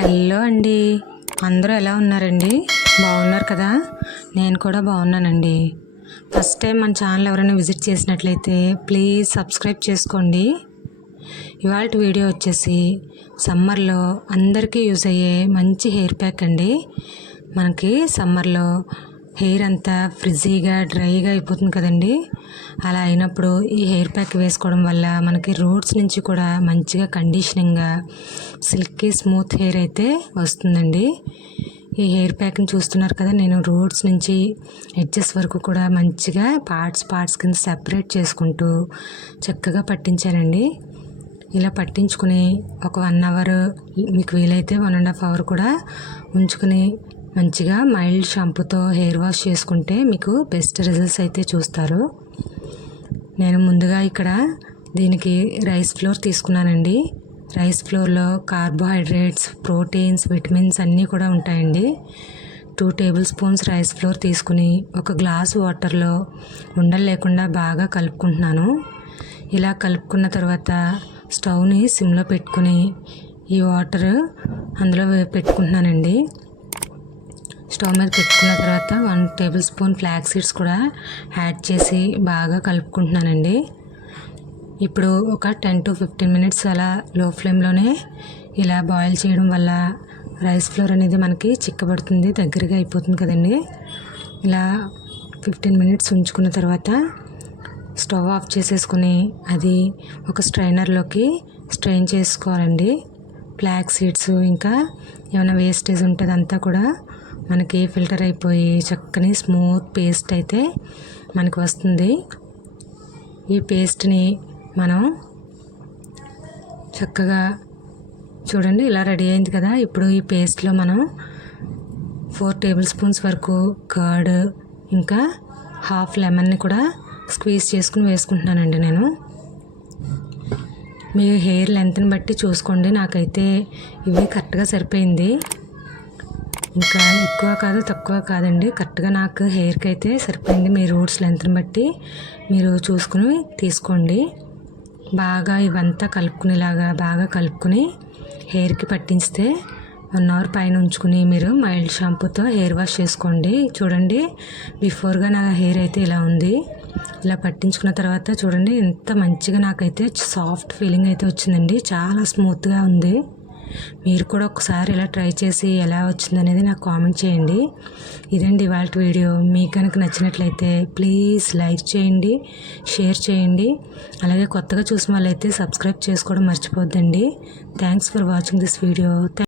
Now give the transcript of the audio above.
Hello అండి. అందరూ ఎలా ఉన్నారండి? బాగున్నారు కదా? నేను కూడా బాగున్నానండి. ఫస్ట్ టైం మన ఛానల్ ఎవరైనా విజిట్ చేసినట్లయితే ప్లీజ్ సబ్స్క్రైబ్ చేసుకోండి. ఇవాళ వీడియో వచ్చేసి సమ్మర్లో అందరికీ యూజ్ అయ్యే మంచి హెయిర్ ప్యాక్ అండి. మనకి సమ్మర్లో హెయిర్ అంతా ఫ్రిజీగా డ్రైగా అయిపోతుంది కదండి. అలా అయినప్పుడు ఈ హెయిర్ ప్యాక్ వేసుకోవడం వల్ల మనకి రూట్స్ నుంచి కూడా మంచిగా కండిషనింగ్గా సిల్కీ స్మూత్ హెయిర్ అయితే వస్తుందండి. ఈ హెయిర్ ప్యాక్ని చూస్తున్నారు కదా నేను రూట్స్ నుంచి ఎడ్జెస్ వరకు కూడా మంచిగా పార్ట్స్ పార్ట్స్ కింద సెపరేట్ చేసుకుంటూ చక్కగా పట్టించానండి. ఇలా పట్టించుకుని ఒక వన్ అవర్ మీకు వీలైతే వన్ అండ్ హాఫ్ అవర్ కూడా ఉంచుకుని మంచిగా మైల్డ్ షాంపూతో హెయిర్ వాష్ చేసుకుంటే మీకు బెస్ట్ రిజల్ట్స్ అయితే చూస్తారు. నేను ముందుగా ఇక్కడ దీనికి రైస్ ఫ్లోర్ తీసుకున్నానండి. రైస్ ఫ్లోర్లో కార్బోహైడ్రేట్స్ ప్రోటీన్స్ విటమిన్స్ అన్నీ కూడా ఉంటాయండి. Two tablespoons rice flour తీసుకుని ఒక గ్లాస్ వాటర్లో ఉండలు లేకుండా బాగా కలుపుకుంటున్నాను. ఇలా కలుపుకున్న తర్వాత స్టవ్ని సిమ్లో పెట్టుకుని ఈ వాటర్ అందులో పెట్టుకుంటున్నానండి. స్టవ్ మీద పెట్టుకున్న తర్వాత one tablespoon flax seeds కూడా యాడ్ చేసి బాగా కలుపుకుంటున్నానండి. ఇప్పుడు ఒక టెన్ టు ఫిఫ్టీన్ మినిట్స్ అలా లో ఫ్లేమ్లోనే ఇలా బాయిల్ చేయడం వల్ల రైస్ ఫ్లోర్ అనేది మనకి చిక్కబడుతుంది దగ్గరగా అయిపోతుంది కదండి. ఇలా ఫిఫ్టీన్ మినిట్స్ ఉంచుకున్న తర్వాత స్టవ్ ఆఫ్ చేసేసుకుని అది ఒక స్ట్రైనర్లోకి స్ట్రెయిన్ చేసుకోవాలండి. ఫ్లాక్ సీడ్స్ ఇంకా ఏమైనా వేస్టేజ్ ఉంటుంది అంతా కూడా మనకి ఫిల్టర్ అయిపోయి చక్కని స్మూత్ పేస్ట్ అయితే మనకు వస్తుంది. ఈ పేస్ట్ని మనం చక్కగా చూడండి ఇలా రెడీ అయింది కదా. ఇప్పుడు ఈ పేస్ట్లో మనం ఫోర్ టేబుల్ స్పూన్స్ వరకు కర్డ్ ఇంకా హాఫ్ లెమన్ని కూడా స్క్వీజ్ చేసుకుని వేసుకుంటున్నానండి నేను. మీ హెయిర్ లెంత్ని బట్టి చూసుకోండి నాకైతే ఇవి కరెక్ట్గా సరిపోయింది. ఇంకా ఎక్కువ కాదు తక్కువ కాదండి. కరెక్ట్గా నాకు హెయిర్కి అయితే సరిపోయింది. మీ రూట్స్ లెంత్ని బట్టి మీరు చూసుకుని తీసుకోండి. బాగా ఇవంతా కలుపుకునేలాగా బాగా కలుపుకుని హెయిర్కి పట్టించితే వన్ అవర్ పైన ఉంచుకుని మీరు మైల్డ్ షాంపూతో హెయిర్ వాష్ చేసుకోండి. చూడండి బిఫోర్గా నా హెయిర్ అయితే ఇలా ఉంది. ఇలా పట్టించుకున్న తర్వాత చూడండి ఎంత మంచిగా నాకైతే సాఫ్ట్ ఫీలింగ్ అయితే వచ్చిందండి. చాలా స్మూత్గా ఉంది. మీరు కూడా ఒకసారి ఇలా ట్రై చేసి ఎలా వచ్చిందనేది నాకు కామెంట్ చేయండి. ఇదండి ఇవాళ వీడియో. మీకు కనుక నచ్చినట్లయితే ప్లీజ్ లైక్ చేయండి షేర్ చేయండి. అలాగే కొత్తగా చూసిన వాళ్ళైతే సబ్స్క్రైబ్ చేసుకోవడం మర్చిపోద్దండి. Thanks for watching this video.